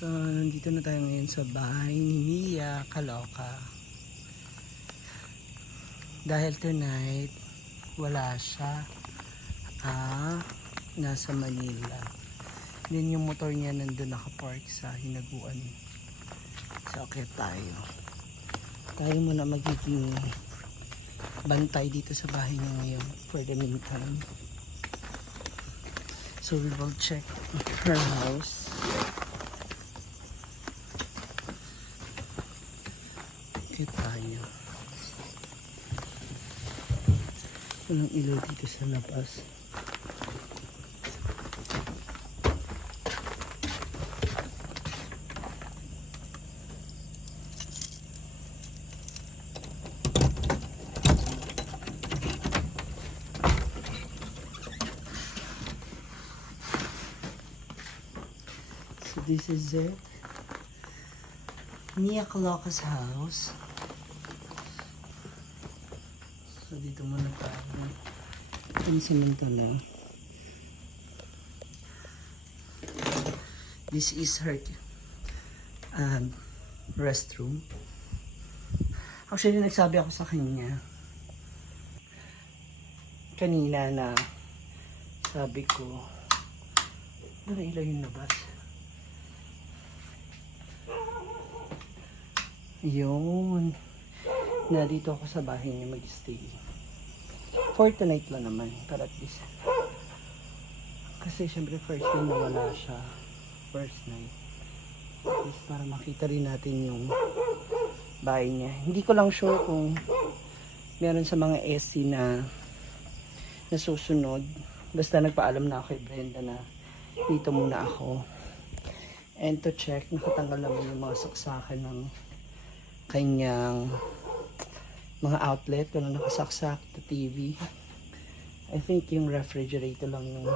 So, nandito na tayo ngayon sa bahay ni Mia Kaloka. Dahil tonight, wala siya. Nasa Manila. Then yung motor niya nandun nakapark sa hinaguan. So, okay tayo. Tayo muna magiging bantay dito sa bahay niya ngayon for the meantime. So, we will check her house. Okay tayo. Walang ilaw dito sa labas. So this is it. Mia Kaloka's house. So dito muna tayo. Ang siminto na. This is her restroom. Actually, nagsabi ako sa kanya kanina na sabi ko, ano na ilaw yung labas? Yun. Na dito ako sa bahay niya mag-stay. For tonight lang naman. Para at least. Kasi syempre first night na wala siya. First night. At least para makita rin natin yung bahay niya. Hindi ko lang sure kung meron sa mga SC na nasusunod. Basta nagpaalam na ako kay Brenda na dito muna ako. And to check, nakatanggal naman yung mga saksakan ng kanyang mga outlet, walang nakasaksak na TV. I think yung refrigerator lang yung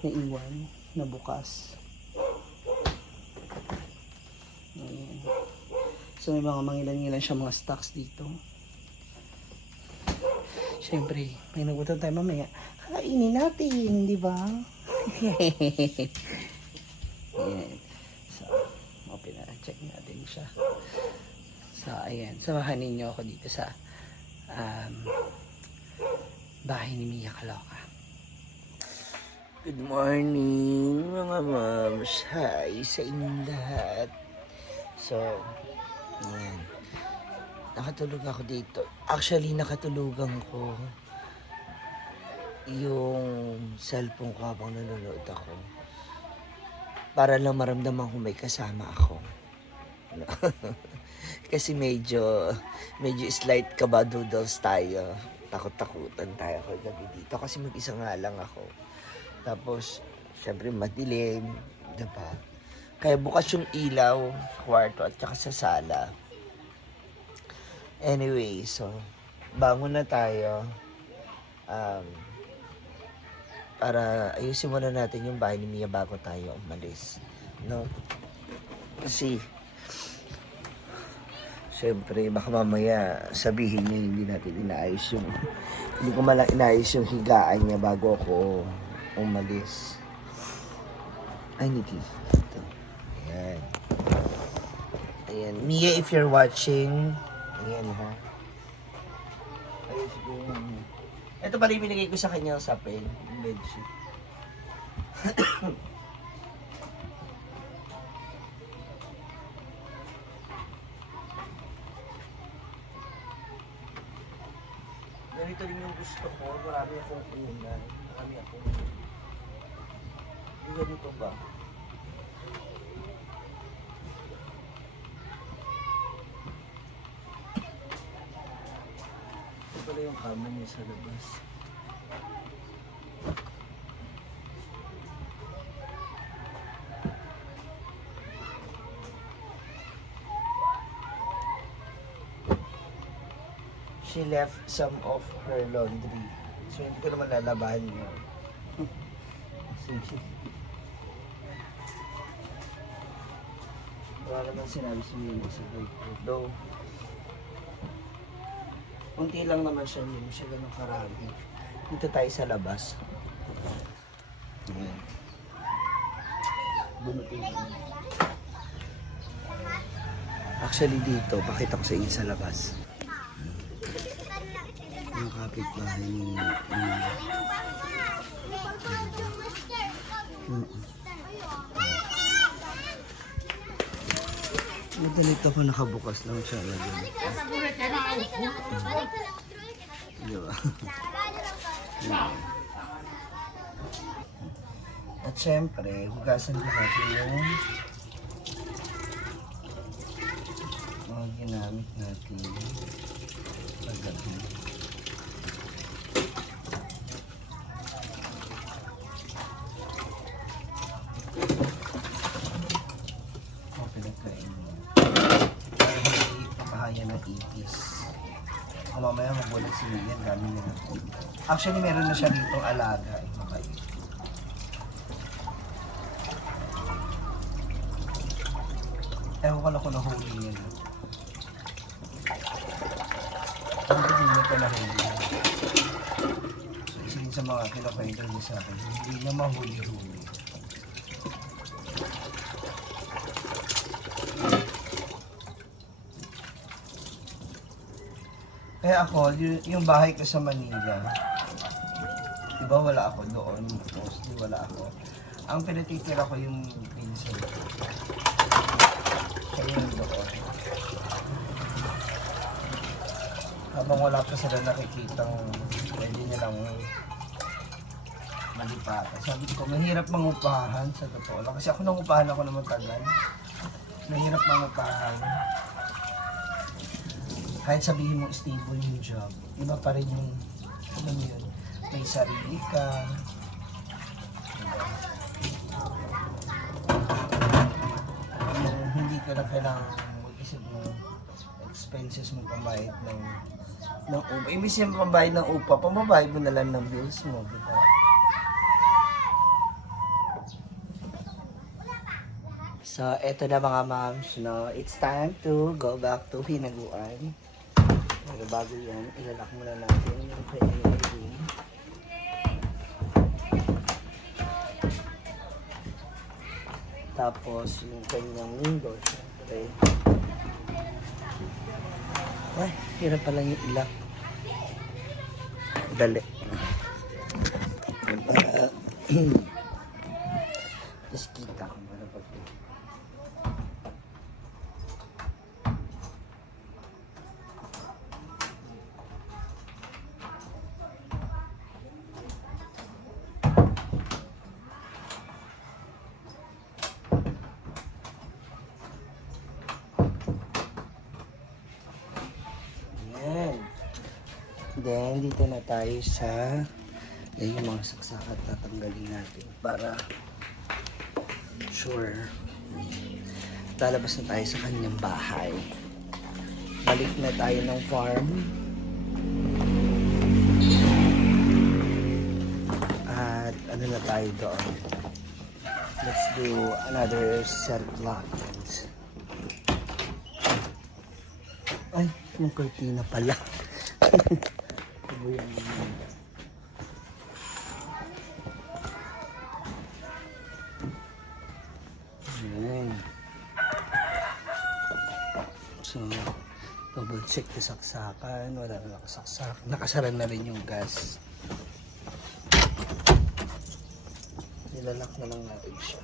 naiwan na bukas. Ayan. So may mga mangilan-ngilan siya mga stocks dito. Siyempre, may nagutom tayo mamaya. Kakainin natin, di ba? Ayan. So, open na. Check natin siya. So, ayan. Samahan ninyo ako dito sa bahay ni Mia Kaloka. Good morning, mga moms. Hi sa inyong lahat. So, ayan. Nakatulog ako dito. Actually, nakatulugan ko yung cellphone ko habang nanonood ako. Para lang maramdaman ko may kasama ako. Kasi medyo slight kabadoodles tayo. Takot-takutan tayo kagabi dito. Kasi mag-isa nga lang ako. Tapos, syempre madilim. Diba? Kaya bukas yung ilaw sa kwarto at saka sa sala. Anyway, so, bangon na tayo. Para ayusin muna natin yung bahay ni Mia bago tayo umalis. No? Kasi, siyempre, baka mamaya sabihin niya hindi natin inaayos yung hindi ko malang inaayos yung higaan niya bago ako umalis. Ay, Nikki. Ito. Ayan. Ayan. Mia, if you're watching, ayan ha. Ayos yung... Ito pala yung binigay ko sa kanya sa pen, yung bedsheet. Ganito rin yung gusto ko. Marami akong unan. Marami akong... Yung ganito ba? Ito pala yung kama niya sa labas. She left some of her laundry. So, hindi ko naman lalabahan yun. Sige. Wala naman sinabi sa mga sa boyfriend. Though, unti lang naman siya, hindi siya ganun karami. Dito tayo sa labas. Ayan. Bunutin. Actually dito, pakita ko sa inyo sa labas. Yung kapitbahay ni ganito ako nakabukas lang siya lagi. Diba? At syempre, hugasan ko natin yung mga ginamit natin paggabi. Pinagkain mo. Para hindi papahaya ng ipis. O mamaya mabulat si Lilian, dami nila. Actually, meron na siya ditong alaga. Mabait. Ewan ko lang kung nahuli niya na. Ang hindi niya pa nahuli. So, isa din sa mga pinakwento niya sa akin. Hindi niya mahuli-huli. Kaya ako, yung bahay ko sa Manila, diba wala ako doon, mostly wala ako. Ang pinatitira ko yung pinsan. Siya yung doon. Habang wala pa sila nakikitang pwede nilang malipatan. Sabi ko, mahirap mangupahan sa totoo lang. Kasi ako nangupahan ako naman tagal. Mahirap mangupahan. Kahit sabihin mo stable yung job, iba pa rin yung, alam mo yun, may sarili ka. Hindi ka na kailangan mag-isip ng expenses mo pambayad ng upa. Imbis yung pambayad ng upa, pambayad mo na lang ng bills mo, di ba? So, eto na mga moms, no? It's time to go back to hinaguan. Pero bago yan, ilalak muna natin yung kanyang room. Tapos, yung kanyang window, syempre. Ay, hirap pala yung ilak. Dali. Just kita ko muna pag then, dito na tayo sa yung mga saksakan tatanggalin natin para sure lalabas na tayo sa kanyang bahay. Balik na tayo ng farm. At ano na tayo doon. Let's do another set of lockings. Ay, yung cortina pala. Yan. So, double check yung saksakan. Wala na nakasaksak. Nakasara na rin yung gas. Nilalak na lang natin siya.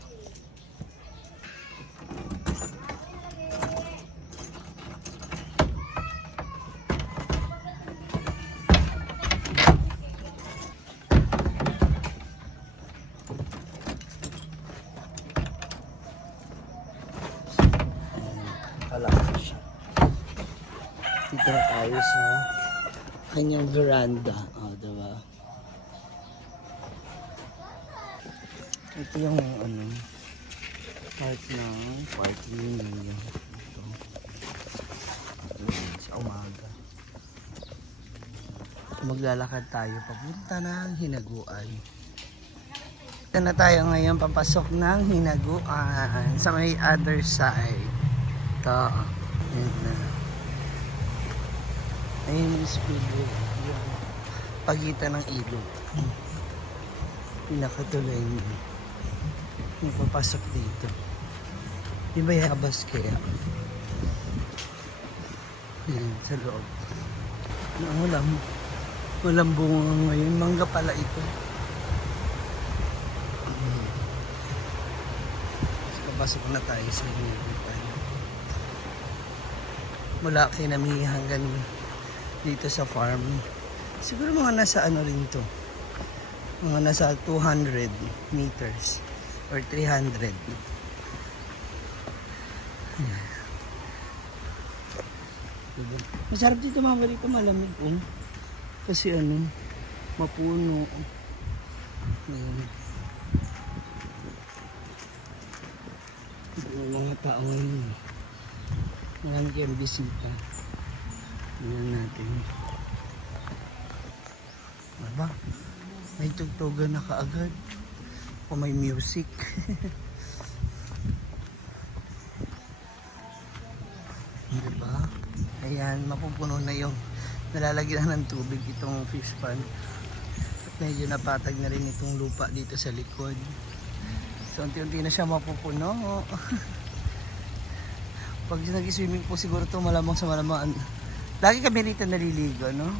Dito na tayo sa kanyang veranda. O, diba? Ito yung part ng party niya. Ito. Sa umaga. Maglalakad tayo papunta ng hinaguan. Ito na tayo ngayon papasok ng hinaguan sa may other side. Ito. Yan na. Ayun yung speedway. Yung pagitan ng ilog. Pinakatuloy niya. Yung papasok dito. Di ba yabas kaya? Yan, sa loob. Walang bunga ngayon. Mangga pala ito. Papasok na tayo sa Linutan. Mula Kinami hanggang dito sa farm. Siguro mga nasa ano rin to. Mga nasa 200 meters or 300. Masarap dito mga dito, malamig po. Kasi ano, mapuno. Yung mga tao ngayon. Marami kayong bisita. Tingnan natin. Aba, may tugtugan na kaagad. O may music. Diba? Ayan, mapupuno na yung nalalagyan ng tubig itong fish pond. At medyo napatag na rin itong lupa dito sa likod. So, unti-unti na siya mapupuno. Pag nag-swimming po siguro to malamang sa malamang. Lagi kami rito naliligo, no?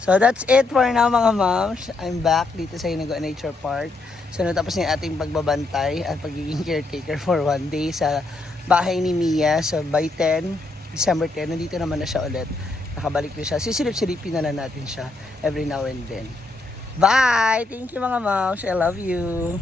So, that's it for now mga moms. I'm back dito sa Hinaguan Nature Park. So, natapos na yung ating pagbabantay at pagiging caretaker for one day sa bahay ni Mia. So, by 10, December 10, nandito naman na siya ulit. Nakabalik na siya. Sisilip-silipin na natin siya every now and then. Bye! Thank you mga moms. I love you.